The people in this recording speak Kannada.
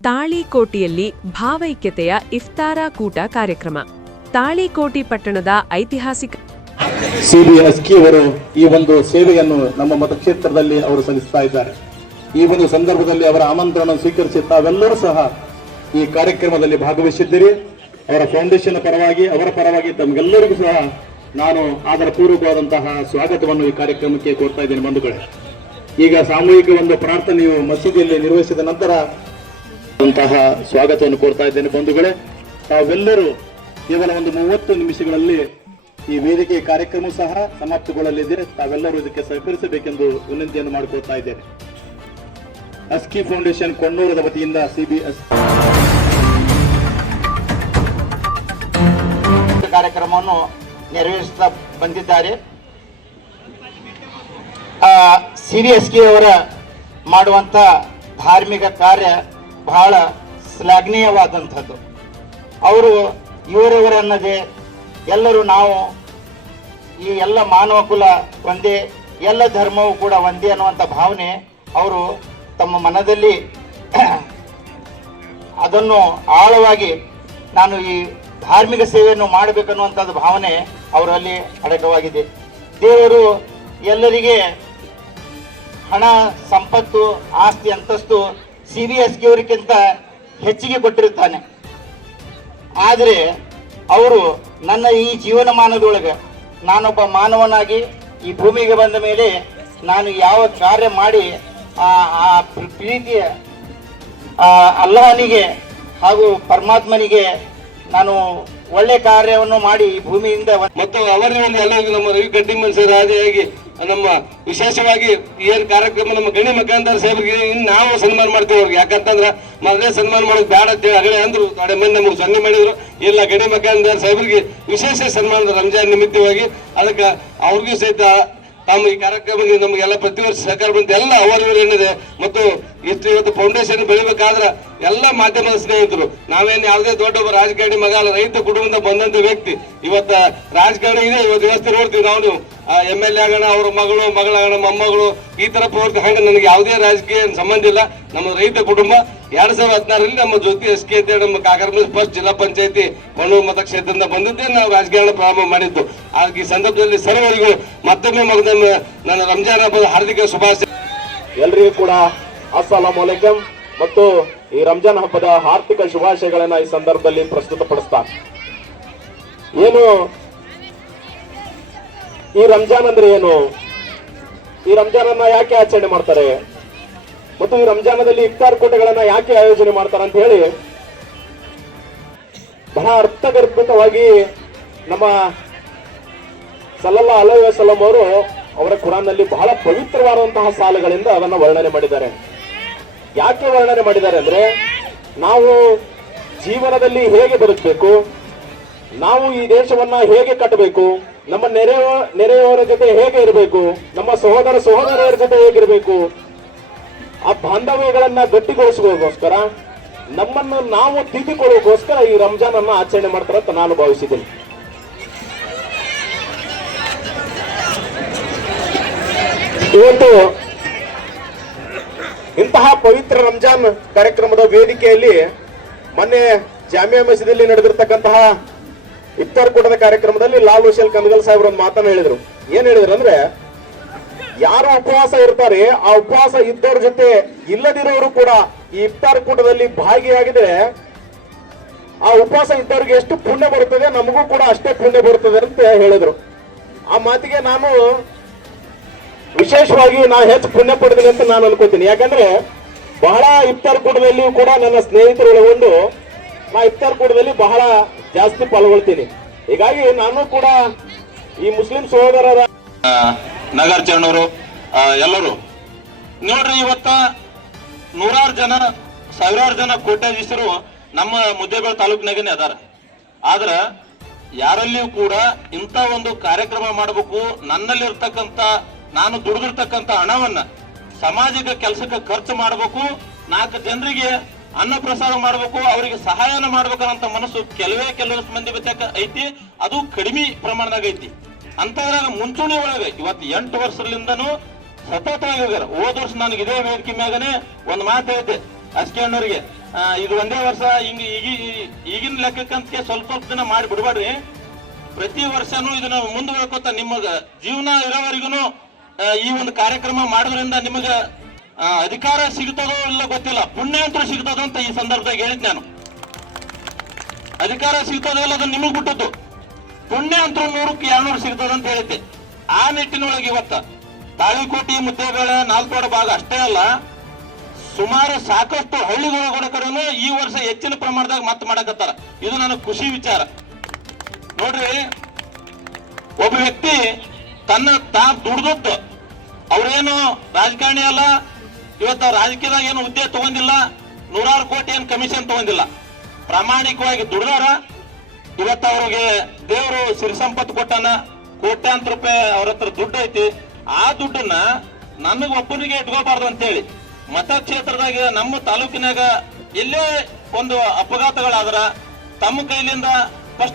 ತಾಳಿಕೋಟೆಯಲ್ಲಿ ಭಾವೈಕ್ಯತೆಯ ಇಫ್ತಾರ ಕೂಟ ಕಾರ್ಯಕ್ರಮ. ತಾಳಿಕೋಟೆ ಪಟ್ಟಣದ ಐತಿಹಾಸಿಕ CBSK ಅವರು ಈ ಒಂದು ಸೇವೆಯನ್ನು ನಮ್ಮ ಮತಕ್ಷೇತ್ರದಲ್ಲಿ ಅವರು ಸಲ್ಲಿಸ್ತಾ ಇದ್ದಾರೆ. ಈ ಒಂದು ಸಂದರ್ಭದಲ್ಲಿ ಅವರ ಆಮಂತ್ರಣ ಸ್ವೀಕರಿಸಿ ತಾವೆಲ್ಲರೂ ಸಹ ಈ ಕಾರ್ಯಕ್ರಮದಲ್ಲಿ ಭಾಗವಹಿಸಿದ್ದೀರಿ. ಅವರ ಫೌಂಡೇಶನ್ ಪರವಾಗಿ ಅವರ ಪರವಾಗಿ ತಮಗೆಲ್ಲರಿಗೂ ಸಹ ನಾನು ಆದರ ಪೂರ್ವಕವಾದಂತಹ ಸ್ವಾಗತವನ್ನು ಈ ಕಾರ್ಯಕ್ರಮಕ್ಕೆ ಕೋರ್ತಾ ಇದ್ದೇನೆ ಬಂಧುಗಳೇ. ಈಗ ಸಾಮೂಹಿಕ ಒಂದು ಪ್ರಾರ್ಥನೆಯು ಮಸೀದಿಯಲ್ಲಿ ನಿರ್ವಹಿಸಿದ ನಂತರ ಸ್ವಾಗತವನ್ನು ಕೋರ್ತಾ ಇದ್ದೇನೆ ಬಂಧುಗಳೇ. ತಾವೆಲ್ಲರೂ ಕೇವಲ ಒಂದು 30 ನಿಮಿಷಗಳಲ್ಲಿ ಈ ವೇದಿಕೆ ಕಾರ್ಯಕ್ರಮ ಸಹ ಸಮಾಪ್ತಿಗೊಳ್ಳಲಿದೆ. ತಾವೆಲ್ಲರೂ ಇದಕ್ಕೆ ಸಹಕರಿಸಬೇಕೆಂದು ವಿನಂತಿಯನ್ನು ಮಾಡಿಕೊಳ್ತಾ ಇದ್ದೇನೆ. ಅಸ್ಕಿ ಫೌಂಡೇಶನ್ ಕೊಣ್ಣೂರದ ವತಿಯಿಂದ CBS ಕಾರ್ಯಕ್ರಮವನ್ನು ನೆರವೇರಿಸುತ್ತಾ ಬಂದಿದ್ದಾರೆ. CBSK ಅವರ ಮಾಡುವಂತ ಧಾರ್ಮಿಕ ಕಾರ್ಯ ಬಹಳ ಶ್ಲಾಘನೀಯವಾದಂಥದ್ದು. ಅವರು ಇವರವರನ್ನದೇ ಎಲ್ಲರೂ ನಾವು ಈ ಎಲ್ಲ ಮಾನವ ಕುಲ ಒಂದೇ, ಎಲ್ಲ ಧರ್ಮವೂ ಕೂಡ ಒಂದೇ ಅನ್ನುವಂಥ ಭಾವನೆ ಅವರು ತಮ್ಮ ಮನದಲ್ಲಿ ಅದನ್ನು ಆಳವಾಗಿ ನಾನು ಈ ಧಾರ್ಮಿಕ ಸೇವೆಯನ್ನು ಮಾಡಬೇಕನ್ನುವಂಥದ್ದು ಭಾವನೆ ಅವರಲ್ಲಿ ಅಡಕವಾಗಿದೆ. ದೇವರು ಎಲ್ಲರಿಗೆ ಹಣ, ಸಂಪತ್ತು, ಆಸ್ತಿ, ಅಂತಸ್ತು CBSK ಅವರಿಗಿಂತ ಹೆಚ್ಚಿಗೆ ಕೊಟ್ಟಿರುತ್ತಾನೆ. ಆದರೆ ಅವರು ನನ್ನ ಈ ಜೀವನಮಾನದೊಳಗೆ ನಾನೊಬ್ಬ ಮಾನವನಾಗಿ ಈ ಭೂಮಿಗೆ ಬಂದ ಮೇಲೆ ನಾನು ಯಾವ ಕಾರ್ಯ ಮಾಡಿ ಆ ಪ್ರೀತಿಯ ಅಲ್ಲಾಹನಿಗೆ ಹಾಗೂ ಪರಮಾತ್ಮನಿಗೆ ನಾನು ಒಳ್ಳೆ ಕಾರ್ಯವನ್ನು ಮಾಡಿ ಭೂಮಿಯಿಂದ ಮತ್ತು ಅವರಲ್ಲಿ ಎಲ್ಲರಿಗೂ ನಮ್ಮ ರವಿ ಕಡ್ಡಿಮನ್ಸರ್ ಆದಿಯಾಗಿ ನಮ್ಮ ವಿಶೇಷವಾಗಿ ಏನ್ ಕಾರ್ಯಕ್ರಮ ನಮ್ಮ ಗಣಿ ಮಕಾಂದಾರ ಸಾಹೇಬ್ರಿಗೆ ನಾವು ಸನ್ಮಾನ ಮಾಡ್ತೀವಿ ಅವ್ರಿಗೆ. ಯಾಕಂತಂದ್ರ ಮೊದಲೇ ಸನ್ಮಾನ ಮಾಡೋದು ಬೇಡ ಅಂತೇಳಿ ಅಗಳೆ ಅಂದ್ರು, ಅಡೆ ಮಂದಿ ನಮಗೆ ಸನ್ನೆ ಮಾಡಿದ್ರು. ಇಲ್ಲ, ಗಣಿ ಮಕಾಂದಾರ ಸಾಹೇಬ್ರಿಗೆ ವಿಶೇಷ ಸನ್ಮಾನ ರಂಜಾನ್ ನಿಮಿತ್ತವಾಗಿ. ಅದಕ್ಕೆ ಅವ್ರಿಗೂ ಸಹಿತ ತಾವು ಈ ಕಾರ್ಯಕ್ರಮಕ್ಕೆ ನಮಗೆಲ್ಲ ಪ್ರತಿ ವರ್ಷ ಸಹಕಾರ ಬಂತು. ಎಲ್ಲ ಅವರು ಏನಿದೆ ಮತ್ತು ಇವತ್ತು ಫೌಂಡೇಶನ್ ಬೆಳಿಬೇಕಾದ್ರೆ ಎಲ್ಲ ಮಾಧ್ಯಮದ ಸ್ನೇಹಿತರು. ನಾವೇನು ಯಾವುದೇ ದೊಡ್ಡ ರಾಜಕಾರಣಿ ಮಗ ಅಲ್ಲ, ರೈತ ಕುಟುಂಬದಿಂದ ಬಂದಂತ ವ್ಯಕ್ತಿ. ಇವತ್ತ ರಾಜಕಾರಣ ಇದೆ, ಇವತ್ತು ವ್ಯವಸ್ಥೆ ನೋಡ್ತೀವಿ ನಾವು. MLA ಆಗೋಣ, ಅವ್ರ ಮಗಳು, ಮಗಳಾಗೋಣ, ಮೊಮ್ಮಗಳು, ಈ ತರ ಪ್ರವೃತ್ತಿ. ಹಂಗೆ ನನಗೆ ಯಾವುದೇ ರಾಜಕೀಯ ಸಂಬಂಧ ಇಲ್ಲ. ನಮ್ಮ ರೈತ ಕುಟುಂಬ. 2016ರಲ್ಲಿ ನಮ್ಮ ಜ್ಯೋತಿ SK ಅಂತ ನಮ್ಮ ಕಾಕರ್ಮ ಫಸ್ಟ್ ಜಿಲ್ಲಾ ಪಂಚಾಯತಿ ಕೊಣ್ಣೂರು ಮತಕ್ಷೇತ್ರದಿಂದ ಬಂದಿದ್ದೇ ನಾವು ರಾಜಕಾರಣ ಪ್ರಾರಂಭ ಮಾಡಿದ್ದು. ಈ ಸಂದರ್ಭದಲ್ಲಿ ಸರ್ವರಿಗೂ ಮತ್ತೊಮ್ಮೆ ನನ್ನ ರಂಜಾನ್ ಹಬ್ಬದ ಹಾರ್ದಿಕ ಶುಭಾಶಯ. ಎಲ್ರಿಗೂ ಕೂಡ ಅಸ್ಸಲಾಮು ಅಲೈಕಂ ಮತ್ತು ಈ ರಂಜಾನ್ ಹಬ್ಬದ ಆರ್ಥಿಕ ಶುಭಾಶಯಗಳನ್ನ ಈ ಸಂದರ್ಭದಲ್ಲಿ ಪ್ರಸ್ತುತಪಡಿಸ್ತಾ. ಏನು ಈ ರಂಜಾನ್ ಅಂದ್ರೆ ಏನು, ಈ ರಂಜಾನನ್ನ ಯಾಕೆ ಆಚರಣೆ ಮಾಡ್ತಾರೆ ಮತ್ತು ಈ ರಂಜಾನದಲ್ಲಿ ಇಫ್ತಾರ್ ಕೂಟಗಳನ್ನ ಯಾಕೆ ಆಯೋಜನೆ ಮಾಡ್ತಾರೆ ಅಂತ ಹೇಳಿ ಬಹಳ ಅರ್ಥಗರ್ಭಿತವಾಗಿ ನಮ್ಮ ಸಲ್ಲಲ್ಲಾಹು ಅಲೈಹಿ ವಸಲ್ಲಂ ಅವರು ಅವರ ಕುರಾನ್ನಲ್ಲಿ ಬಹಳ ಪವಿತ್ರವಾದಂತಹ ಸಾಲುಗಳಿಂದ ಅದನ್ನ ವರ್ಣನೆ ಮಾಡಿದ್ದಾರೆ. ಯಾಕೆ ವರ್ಣನೆ ಮಾಡಿದ್ದಾರೆ ಅಂದ್ರೆ, ನಾವು ಜೀವನದಲ್ಲಿ ಹೇಗೆ ಬದುಕಬೇಕು, ನಾವು ಈ ದೇಶವನ್ನ ಹೇಗೆ ಕಟ್ಟಬೇಕು, ನಮ್ಮ ನೆರೆಯವರ ಜೊತೆ ಹೇಗೆ ಇರಬೇಕು, ನಮ್ಮ ಸಹೋದರರ ಜೊತೆ ಹೇಗಿರಬೇಕು, ಆ ಬಾಂಧವ್ಯಗಳನ್ನ ಗಟ್ಟಿಗೊಳಿಸುವುದಕ್ಕೋಸ್ಕರ, ನಮ್ಮನ್ನು ನಾವು ತಿದ್ದಿಕೊಳ್ಳೋಕೋಸ್ಕರ ಈ ರಂಜಾನ್ ಅನ್ನ ಆಚರಣೆ ಮಾಡ್ತಾರೆ ಅಂತ ನಾನು ಭಾವಿಸಿದ್ದೇನೆ. ಇವತ್ತು ಇಂತಹ ಪವಿತ್ರ ರಂಜಾನ್ ಕಾರ್ಯಕ್ರಮದ ವೇದಿಕೆಯಲ್ಲಿ ಮೊನ್ನೆ ಜಾಮಿಯಾ ಮಸೀದಿಯಲ್ಲಿ ನಡೆದಿರ್ತಕ್ಕಂತಹ ಇಫ್ತಾರ್ ಕೂಟದ ಕಾರ್ಯಕ್ರಮದಲ್ಲಿ ಲಾಲ್ ಹುಸೇನ್ ಕಂದಗಲ್ ಸಾಹೇಬ್ರು ಒಂದು ಮಾತನ್ನ ಹೇಳಿದ್ರು. ಏನ್ ಹೇಳಿದ್ರು ಅಂದ್ರೆ, ಯಾರು ಉಪವಾಸ ಇರ್ತಾರೆ ಆ ಉಪವಾಸ ಇದ್ದವ್ರ ಜೊತೆ ಇಲ್ಲದಿರೋರು ಕೂಡ ಈ ಇಫ್ತಾರ್ ಕೂಟದಲ್ಲಿ ಭಾಗಿಯಾಗಿದ್ರೆ ಆ ಉಪವಾಸ ಇದ್ದವ್ರಿಗೆ ಎಷ್ಟು ಪುಣ್ಯ ಬರುತ್ತದೆ, ನಮಗೂ ಕೂಡ ಅಷ್ಟೇ ಪುಣ್ಯ ಬರುತ್ತದೆ ಅಂತ ಹೇಳಿದ್ರು. ಆ ಮಾತಿಗೆ ನಾನು ವಿಶೇಷವಾಗಿ ಹೆಚ್ಚು ಪುಣ್ಯ ಪಡೆದಿನಿ ಅಂತ ನಾನು ಅನ್ಕೋತೀನಿ. ಯಾಕಂದ್ರೆ ಬಹಳ ಇಫ್ತಾರ್ ಕೂಟದಲ್ಲಿಯೂ ಕೂಡ ನನ್ನ ಸ್ನೇಹಿತರು ಒಳಗೊಂಡು ನಾ ಇಫ್ತಾರ್ ಕೂಟದಲ್ಲಿ ಬಹಳ ಜಾಸ್ತಿ ಪಾಲ್ಗೊಳ್ತೀನಿ. ಹೀಗಾಗಿ ನಾನು ಕೂಡ ಈ ಮುಸ್ಲಿಂ ಸಹೋದರರ ನಗರ್ಚರಣವರು ಎಲ್ಲರೂ ನೋಡ್ರಿ, ಇವತ್ತ ನೂರಾರು ಜನ, ಸಾವಿರಾರು ಜನ ಕೋಟ್ಯಾಧೀಶರು ನಮ್ಮ ಮುದ್ದೇಬೇಳ ತಾಲೂಕಿನಾಗೇನೆ ಅದಾರ. ಆದ್ರ ಯಾರಲ್ಲಿಯೂ ಕೂಡ ಇಂಥ ಒಂದು ಕಾರ್ಯಕ್ರಮ ಮಾಡಬೇಕು, ನನ್ನಲ್ಲಿರ್ತಕ್ಕಂಥ ನಾನು ದುಡಿದಿರ್ತಕ್ಕಂಥ ಹಣವನ್ನ ಸಮಾಜಿಕ ಕೆಲಸಕ್ಕೆ ಖರ್ಚು ಮಾಡಬೇಕು, 4 ಜನರಿಗೆ ಅನ್ನ ಪ್ರಸಾದ ಮಾಡಬೇಕು, ಅವರಿಗೆ ಸಹಾಯನ ಮಾಡ್ಬೇಕಂತ ಮನಸ್ಸು ಕೆಲವು ಮಂದಿ ಐತಿ. ಅದು ಕಡಿಮೆ ಪ್ರಮಾಣದಾಗ ಐತಿ. ಅಂತದ್ರಾಗ ಮುಂಚೂಣಿ ಒಳಗೆ ಇವತ್ತು 8 ವರ್ಷದಿಂದನೂ ಸತತವಾಗಿ ಹೋಗ್ಯಾರ. ಹೋದ ವರ್ಷ ನನಗೆ ಇದೇ ವೇದಿಕೆ ಮ್ಯಾಗನೆ ಒಂದು ಮಾತು ಹೇಳಿದ್ದೆ SK ಅಣ್ಣವರಿಗೆ, ಇದು ಒಂದೇ ವರ್ಷ ಈಗಿನ ಲೆಕ್ಕಕ್ಕಂತ ಸ್ವಲ್ಪ ದಿನ ಮಾಡಿ ಬಿಡಬೇಡ್ರಿ. ಪ್ರತಿ ವರ್ಷನೂ ಇದನ್ನ ಮುಂದುವರ್ಕೋತ ನಿಮಗ ಜೀವನ ಇರೋವರೆಗೂ ಈ ಒಂದು ಕಾರ್ಯಕ್ರಮ ಮಾಡೋದ್ರಿಂದ ನಿಮಗ ಅಧಿಕಾರ ಸಿಗ್ತದೋ ಇಲ್ಲ ಗೊತ್ತಿಲ್ಲ, ಪುಣ್ಯ ಅಂತೂ ಸಿಗ್ತದೋ ಅಂತ ಈ ಸಂದರ್ಭದಾಗ ಹೇಳಿದ್ ನಾನು. ಅಧಿಕಾರ ಸಿಗ್ತದೋ ಇಲ್ಲ ಅದನ್ನ ನಿಮಗ್ ಬಿಟ್ಟದ್ದು, ಪುಣ್ಯ ಅಂತೂ 100ಕ್ಕೆ 200 ಸಿಗ್ತದ ಅಂತ ಹೇಳಿದ್ದೆ. ಆ ನಿಟ್ಟಿನೊಳಗೆ ಇವತ್ತ ತಾಳಿಕೋಟಿ ಮುದ್ದೇಬೇಳೆ ನಾಲ್ಕೋಡ ಭಾಗ ಅಷ್ಟೇ ಅಲ್ಲ, ಸುಮಾರು ಸಾಕಷ್ಟು ಹಳ್ಳಿಗಳ ಕಡೆನೂ ಈ ವರ್ಷ ಹೆಚ್ಚಿನ ಪ್ರಮಾಣದಾಗ ಮತ್ತೆ ಮಾಡಕತ್ತಾರ. ಇದು ನನಗೆ ಖುಷಿ ವಿಚಾರ. ನೋಡ್ರಿ, ಒಬ್ಬ ವ್ಯಕ್ತಿ ತಾ ದುಡ್ದದ್ದು, ಅವ್ರೇನು ರಾಜಕಾರಣಿ ಅಲ್ಲ, ಇವತ್ತು ರಾಜಕೀಯದಾಗ ಏನು ಹುದ್ದೆ ತಗೊಂಡಿಲ್ಲ, 100 ಕೋಟಿ ಏನು ಕಮಿಷನ್ ತಗೊಂಡಿಲ್ಲ, ಪ್ರಾಮಾಣಿಕವಾಗಿ ದುಡ್ದಾರ. ಇವತ್ತು ಅವ್ರಿಗೆ ದೇವರು ಸಿರಿ ಸಂಪತ್ತು ಕೊಟ್ಟಾನ, ಕೋಟ್ಯಾಂತರ ರೂಪಾಯಿ ಅವ್ರ ಹತ್ರ ದುಡ್ಡು ಐತಿ. ಆ ದುಡ್ಡನ್ನ ನನಗೊಬ್ಬನಿಗೆ ಇಟ್ಕೋಬಾರ್ದು ಅಂತೇಳಿ ಮತಕ್ಷೇತ್ರದಾಗ ನಮ್ಮ ತಾಲೂಕಿನಾಗ ಎಲ್ಲೇ ಒಂದು ಅಪಘಾತಗಳಾದ್ರ ತಮ್ಮ ಕೈಲಿಂದ ಫಸ್ಟ್